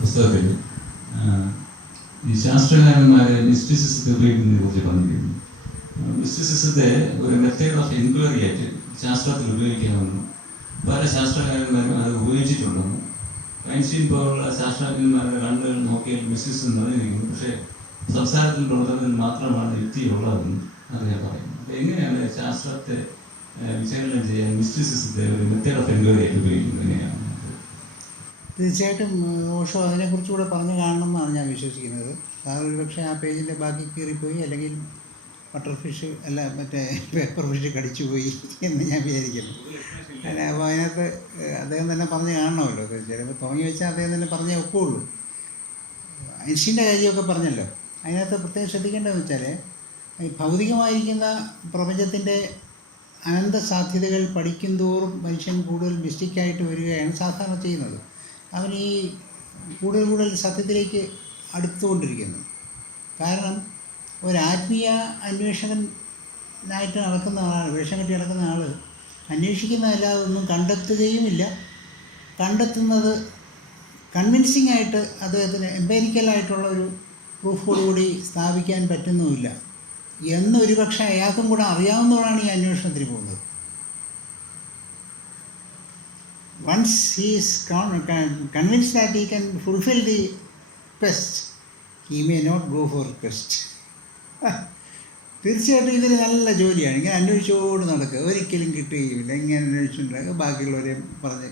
പുസ്തകത്തിൽ ആ, ഈ ശാസ്ത്രകാരന്മാരെ മിസ്റ്റിസിസത്തെ ഉപയോഗിക്കുന്നതിനെ കുറിച്ച് പറഞ്ഞിരിക്കുന്നു. മിസ്റ്റിസിസത്തെ ഒരു മെത്തേഡ് ഓഫ് എൻക്വയറി ആയിട്ട് ശാസ്ത്രത്തിൽ ഉപയോഗിക്കാമെന്നും പല ശാസ്ത്രകാരന്മാരും അത് ഉപയോഗിച്ചിട്ടുണ്ടെന്നും ഐൻസ്റ്റീൻ പോലുള്ള ശാസ്ത്രജ്ഞന്മാരുടെ കണ്ണുകൾ നോക്കിയാൽ മിസ്റ്റിസിസം നിറഞ്ഞിരിക്കുന്നു. പക്ഷേ സംസാരത്തിൽ പ്രവർത്തനത്തിൽ മാത്രമാണ് യുക്തിയുള്ളതെന്ന് അദ്ദേഹം പറയുന്നു. എങ്ങനെയാണ് ശാസ്ത്രത്തെ വിശകലനം ചെയ്യാൻ മിസ്റ്റിസിസത്തെ ഒരു മെത്തേഡ് ഓഫ് എൻക്വയറി ആയിട്ട് ഉപയോഗിക്കുന്നത്? എങ്ങനെയാണ്? തീർച്ചയായിട്ടും ഓഷോ ഓഷോ അതിനെക്കുറിച്ചുകൂടെ പറഞ്ഞു കാണണം എന്നാണ് ഞാൻ വിശ്വസിക്കുന്നത്. സാർ ഒരുപക്ഷെ ആ പേജിന്റെ ബാക്കി കീറിപ്പോയി അല്ലെങ്കിൽ ബട്ടർ ഫിഷ് അല്ല മറ്റേ പേപ്പർ ഫിഷ് കടിച്ചു പോയി എന്ന് ഞാൻ വിചാരിക്കുന്നു. അല്ല അപ്പോൾ അതിനകത്ത് അദ്ദേഹം തന്നെ പറഞ്ഞ് കാണണമല്ലോ. ഇപ്പോൾ തുടങ്ങി വെച്ചാൽ അദ്ദേഹം തന്നെ പറഞ്ഞേ ഒക്കുള്ളൂ. ഐൻസ്റ്റീന്റെ കാര്യമൊക്കെ പറഞ്ഞല്ലോ. അതിനകത്ത് പ്രത്യേകം ശ്രദ്ധിക്കേണ്ടതെന്ന് വെച്ചാൽ ഈ ഭൗതികമായിരിക്കുന്ന പ്രപഞ്ചത്തിന്റെ അനന്ത സാധ്യതകൾ പഠിക്കും തോറും മനുഷ്യൻ കൂടുതൽ മിസ്റ്റിക്കായിട്ട് വരികയാണ് സാധാരണ ചെയ്യുന്നത്. അവൻ ഈ കൂടുതൽ കൂടുതൽ സത്യത്തിലേക്ക് അടുത്തുകൊണ്ടിരിക്കുന്നു. കാരണം ഒരു ആത്മീയ അന്വേഷകനായിട്ട് നടക്കുന്ന ആളാണ് വേഷം കെട്ടി നടക്കുന്ന ആൾ അന്വേഷിക്കുന്നതല്ലാതെ ഒന്നും കണ്ടെത്തുകയുമില്ല. കണ്ടെത്തുന്നത് കൺവിൻസിംഗ് ആയിട്ട് അദ്ദേഹത്തിന് എംപേരിക്കലായിട്ടുള്ള ഒരു പ്രൂഫോടുകൂടി സ്ഥാപിക്കാൻ പറ്റുന്നുമില്ല. എന്നൊരു പക്ഷേ അയാൾക്കും കൂടെ അറിയാവുന്നതാണ് ഈ അന്വേഷണത്തിന് പോകുന്നത്. Once he is con- con- convinced that he can fulfill the quest, he may not go for quest. തീർച്ചയായിട്ടും ഇതൊരു നല്ല ജോലിയാണ്. ഇങ്ങനെ അന്വേഷിച്ചോട് നടക്കുക. ഒരിക്കലും കിട്ടുകയുമില്ല ഇങ്ങനെ അന്വേഷിച്ചുണ്ടാക്കുക ബാക്കിയുള്ളവരെ പറഞ്ഞ്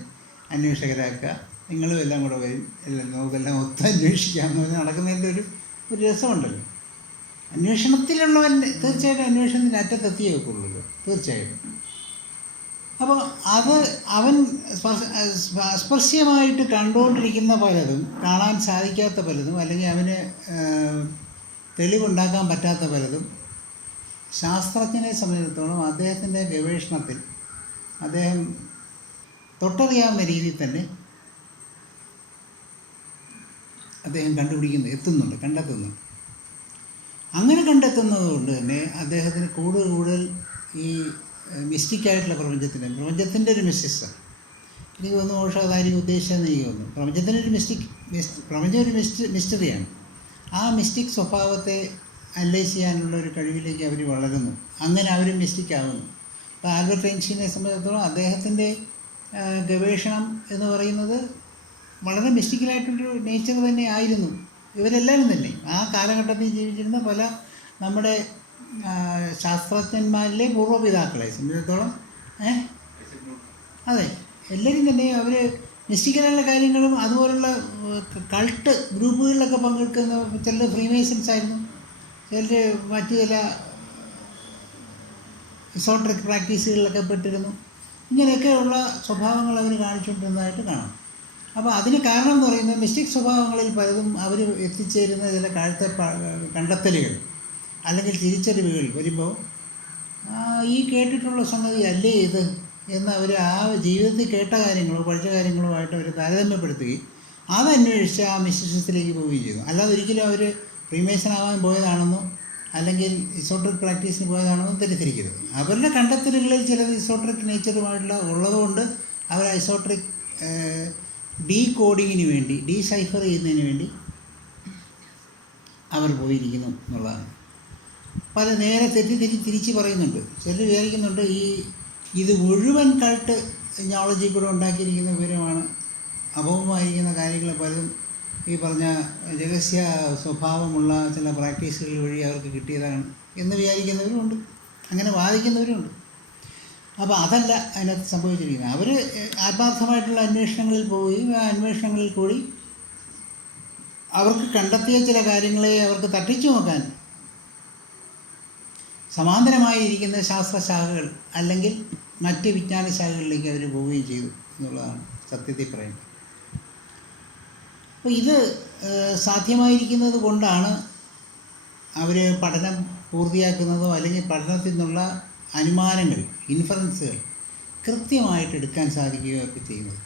അന്വേഷകരാക്കുക. നിങ്ങളും എല്ലാം കൂടെ വരും. എല്ലാം നമുക്കെല്ലാം ഒത്ത് അന്വേഷിക്കാമെന്ന് പറഞ്ഞ് നടക്കുന്നതിന്റെ ഒരു ഒരു രസമുണ്ടല്ലോ. അന്വേഷണത്തിലുള്ളവൻ തീർച്ചയായിട്ടും അന്വേഷണത്തിന്റെ അറ്റത്തെത്തിയേ വെക്കുള്ളൂ തീർച്ചയായിട്ടും. അപ്പോൾ അത് അവൻ സ്പർശ- സ്പർശ്യമായിട്ട് കണ്ടുകൊണ്ടിരിക്കുന്ന പലതും കാണാൻ സാധിക്കാത്ത പലതും അല്ലെങ്കിൽ അവന് തെളിവുണ്ടാക്കാൻ പറ്റാത്ത പലതും ശാസ്ത്രജ്ഞനെ സംബന്ധിച്ചിടത്തോളം അദ്ദേഹത്തിന്റെ ഗവേഷണത്തിൽ അദ്ദേഹം തൊട്ടറിയാവുന്ന രീതിയിൽ തന്നെ അദ്ദേഹം കണ്ടുപിടിക്കുന്നു എത്തുന്നുണ്ട് കണ്ടെത്തുന്നുണ്ട്. അങ്ങനെ കണ്ടെത്തുന്നത് കൊണ്ട് തന്നെ അദ്ദേഹത്തിന് കൂടുതൽ കൂടുതൽ ഈ മിസ്റ്റിക്കായിട്ടുള്ള പ്രപഞ്ചത്തിന്റെ പ്രപഞ്ചത്തിന്റെ ഒരു മിസ്റ്റിസം എനിക്ക് തോന്നുന്നു ഓഷോ അതായിരിക്കും ഉദ്ദേശിച്ചതെന്ന് എനിക്ക് തോന്നുന്നു. പ്രപഞ്ചത്തിന്റെ ഒരു മിസ്റ്റിക് മിസ്റ്റ് പ്രപഞ്ചം ഒരു മിസ്റ്റ് മിസ്റ്ററിയാണ് ആ മിസ്റ്റിക് സ്വഭാവത്തെ അനലൈസ് ചെയ്യാനുള്ള ഒരു കഴിവിലേക്ക് അവർ വളരുന്നു. അങ്ങനെ അവർ മിസ്റ്റിക് ആകുന്നു അപ്പോൾ ആൽബർട്ട് ഐൻസ്റ്റീനെ സംബന്ധിച്ചിടത്തോളം അദ്ദേഹത്തിന്റെ ഗവേഷണം എന്ന് പറയുന്നത് വളരെ മിസ്റ്റിക്കലായിട്ടൊരു നേച്ചർ തന്നെ ആയിരുന്നു. ഇവരെല്ലാവരും തന്നെ. ആ കാലഘട്ടത്തിൽ ജീവിച്ചിരുന്ന പല നമ്മുടെ ശാസ്ത്രജ്ഞന്മാരിലെ പൂർവപിതാക്കളെ സംബന്ധിച്ചിടത്തോളം ഏ? അതെ. എല്ലാവരും തന്നെ അവർ മിസ്റ്റിക്കലായുള്ള കാര്യങ്ങളും അതുപോലുള്ള കൾട്ട് ഗ്രൂപ്പുകളിലൊക്കെ പങ്കെടുക്കുന്ന ചിലർ ഫ്രീമേസൺസ് ആയിരുന്നു. ചിലർ മറ്റു ചില ഇസോട്രിക് പ്രാക്ടീസുകളിലൊക്കെ പെട്ടിരുന്നു. ഇങ്ങനെയൊക്കെയുള്ള സ്വഭാവങ്ങൾ അവർ കാണിച്ചുകൊണ്ടിരുന്നതായിട്ട് കാണാം. അപ്പോൾ അതിന് കാരണം എന്ന് പറയുന്നത് മിസ്റ്റിക് സ്വഭാവങ്ങളിൽ പലതും അവർ എത്തിച്ചേരുന്ന ചില കാഴ്ച കണ്ടെത്തലുകൾ. അല്ലെങ്കിൽ തിരിച്ചറിവുകൾ വരുമ്പോൾ ഈ കേട്ടിട്ടുള്ള സംഗതി അല്ലേ ഇത്? എന്ന് അവർ ആ ജീവിതത്തിൽ കേട്ട കാര്യങ്ങളോ പഠിച്ച കാര്യങ്ങളോ ആയിട്ട് അവർ താരതമ്യപ്പെടുത്തുകയും അതന്വേഷിച്ച് ആ മിസ്റ്റിസിസത്തിലേക്ക് പോവുകയും ചെയ്തു. അല്ലാതെ ഒരിക്കലും അവർ പ്രീമേഷനാവാൻ പോയതാണെന്നോ അല്ലെങ്കിൽ ഇസോട്രിക് പ്രാക്ടീസിന് പോയതാണെന്നോ തെറ്റിദ്ധരിക്കരുത്. അവരുടെ കണ്ടെത്തലുകളിൽ ചിലത് ഇസോട്രിക് നേച്ചറുമായിട്ടുള്ള ഉള്ളതുകൊണ്ട് അവർ ഐസോട്രിക് ഡീ കോഡിങ്ങിന് വേണ്ടി ഡീ സൈഫർ ചെയ്യുന്നതിന് വേണ്ടി അവർ പോയിരിക്കുന്നു എന്നുള്ളതാണ്. പല നേരെ തെറ്റി തെറ്റി തിരിച്ച് പറയുന്നുണ്ട്. ചിലർ വിചാരിക്കുന്നുണ്ട് ഈ ഇത് മുഴുവൻ കൾട്ട് നോളജി കൂടെ ഉണ്ടാക്കിയിരിക്കുന്ന വിവരമാണ്. അഭവമായിരിക്കുന്ന കാര്യങ്ങൾ പലതും ഈ പറഞ്ഞ രഹസ്യ സ്വഭാവമുള്ള ചില പ്രാക്ടീസുകൾ വഴി അവർക്ക് കിട്ടിയതാണ് എന്ന് വിചാരിക്കുന്നവരുമുണ്ട് അങ്ങനെ വാദിക്കുന്നവരുമുണ്ട് അപ്പോൾ അതല്ല അതിനകത്ത് സംഭവിച്ചിരിക്കുന്നത്. അവർ ആത്മാർത്ഥമായിട്ടുള്ള അന്വേഷണങ്ങളിൽ പോവുകയും ആ അന്വേഷണങ്ങളിൽ കൂടി അവർക്ക് കണ്ടെത്തിയ ചില കാര്യങ്ങളെ അവർക്ക് തട്ടിച്ചു നോക്കാൻ സമാന്തരമായി ഇരിക്കുന്ന ശാസ്ത്രശാഖകൾ അല്ലെങ്കിൽ മറ്റ് വിജ്ഞാന ശാഖകളിലേക്ക് അവർ പോവുകയും ചെയ്തു എന്നുള്ളതാണ് സത്യത്തിൽ പറയുന്നത്. അപ്പോൾ ഇത് സാധ്യമായിരിക്കുന്നത് കൊണ്ടാണ് അവർ പഠനം പൂർത്തിയാക്കുന്നതോ അല്ലെങ്കിൽ പഠനത്തിൽ നിന്നുള്ള അനുമാനങ്ങൾ ഇൻഫറൻസുകൾ കൃത്യമായിട്ട് എടുക്കാൻ സാധിക്കുകയൊക്കെ ചെയ്യുന്നത്.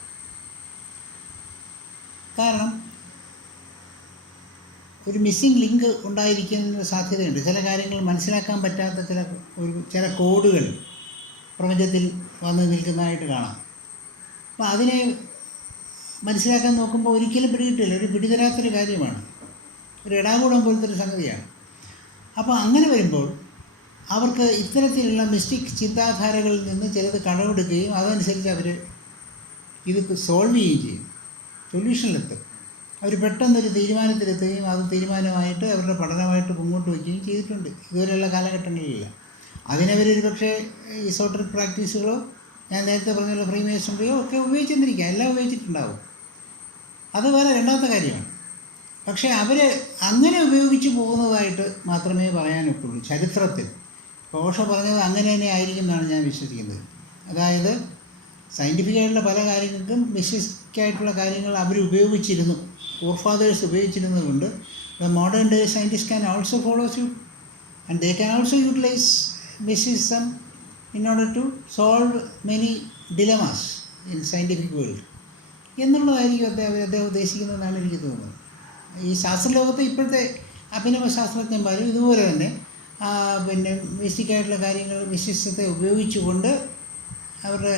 കാരണം ഒരു മിസ്സിംഗ് ലിങ്ക് ഉണ്ടായിരിക്കുന്ന സാധ്യതയുണ്ട്. ചില കാര്യങ്ങൾ മനസ്സിലാക്കാൻ പറ്റാത്ത ചില ഒരു ചില കോഡുകൾ പ്രപഞ്ചത്തിൽ വന്ന് നിൽക്കുന്നതായിട്ട് കാണാം. അപ്പോൾ അതിനെ മനസ്സിലാക്കാൻ നോക്കുമ്പോൾ ഒരിക്കലും പിടികിട്ടില്ല. ഒരു പിടിതരാത്തൊരു കാര്യമാണ്. ഒരു ഇടാകൂടം പോലത്തെ ഒരു സംഗതിയാണ്. അപ്പോൾ അങ്ങനെ വരുമ്പോൾ അവർക്ക് ഇത്തരത്തിലുള്ള മിസ്റ്റിക് ചിന്താധാരകളിൽ നിന്ന് ചിലത് കടമെടുക്കുകയും അതനുസരിച്ച് അവർ ഇത് സോൾവ് ചെയ്യുകയും ചെയ്യും. സൊല്യൂഷനിലെത്തും അവർ പെട്ടെന്നൊരു തീരുമാനത്തിലെത്തുകയും അത് തീരുമാനമായിട്ട് അവരുടെ പഠനമായിട്ട് മുന്നോട്ട് വയ്ക്കുകയും ചെയ്തിട്ടുണ്ട്. ഇതുവരെയുള്ള കാലഘട്ടങ്ങളിലില്ല. അതിനവരൊരു പക്ഷേ സോട്ടർ പ്രാക്ടീസുകളോ ഞാൻ നേരത്തെ പറഞ്ഞുള്ള ഫ്രീ ഒക്കെ ഉപയോഗിച്ചെന്നിരിക്കാം. എല്ലാം ഉപയോഗിച്ചിട്ടുണ്ടാവും. അത് വേറെ രണ്ടാമത്തെ കാര്യമാണ്. പക്ഷേ അവർ അങ്ങനെ ഉപയോഗിച്ച് പോകുന്നതായിട്ട് മാത്രമേ പറയാനൊക്കുള്ളൂ. ചരിത്രത്തിൽ. ഓഷ പറഞ്ഞത് അങ്ങനെ തന്നെ ആയിരിക്കും എന്നാണ് ഞാൻ വിശ്വസിക്കുന്നത്. അതായത് സയന്റിഫിക്കായിട്ടുള്ള പല കാര്യങ്ങൾക്കും മിസ്റ്റിക്കായിട്ടുള്ള കാര്യങ്ങൾ അവർ ഉപയോഗിച്ചിരുന്നു. ഫോർ ഫാദേഴ്സ് ഉപയോഗിച്ചിരുന്നത് കൊണ്ട് the modern day scientist can also follow you and they can also utilise mysticism in order to solve many dilemmas in scientific world എന്നുള്ളതായിരിക്കും അദ്ദേഹം അദ്ദേഹം ഉദ്ദേശിക്കുന്നതെന്നാണ് എനിക്ക് തോന്നുന്നത്. ഈ ശാസ്ത്രലോകത്തെ ഇപ്പോഴത്തെ അഭിനവ ശാസ്ത്രജ്ഞന്മാരും ഇതുപോലെ തന്നെ പിന്നെ മിസ്റ്റിക്കായിട്ടുള്ള കാര്യങ്ങൾ മിസ്റ്റിസത്തെ ഉപയോഗിച്ചുകൊണ്ട് അവരുടെ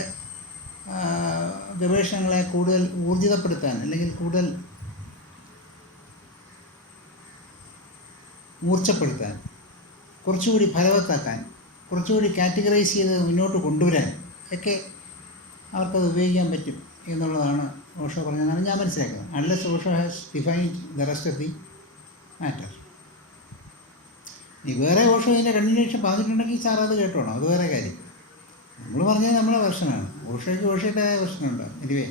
ഗവേഷണങ്ങളെ കൂടുതൽ ഊർജിതപ്പെടുത്താൻ അല്ലെങ്കിൽ കൂടുതൽ മൂർച്ചപ്പെടുത്താൻ കുറച്ചുകൂടി ഫലവത്താക്കാൻ കുറച്ചുകൂടി കാറ്റഗറൈസ് ചെയ്ത് മുന്നോട്ട് കൊണ്ടുവരാൻ ഒക്കെ അവർക്കത് ഉപയോഗിക്കാൻ പറ്റും എന്നുള്ളതാണ് ഓഷോ പറഞ്ഞതെന്നാണ് ഞാൻ മനസ്സിലാക്കുന്നത്. Unless Osho has defined the rest of the matter ഇനി വേറെ ഓഷോ ഇതിന്റെ കണ്ടിന്യൂഷൻ പറഞ്ഞിട്ടുണ്ടെങ്കിൽ സാർ അത് കേട്ടോണം. അത് വേറെ കാര്യം. നമ്മൾ പറഞ്ഞത് നമ്മളെ പ്രശ്നമാണ് ഓഷോയ്ക്ക് ഓഷയുടെ പ്രശ്നമുണ്ടോ. എനിവേ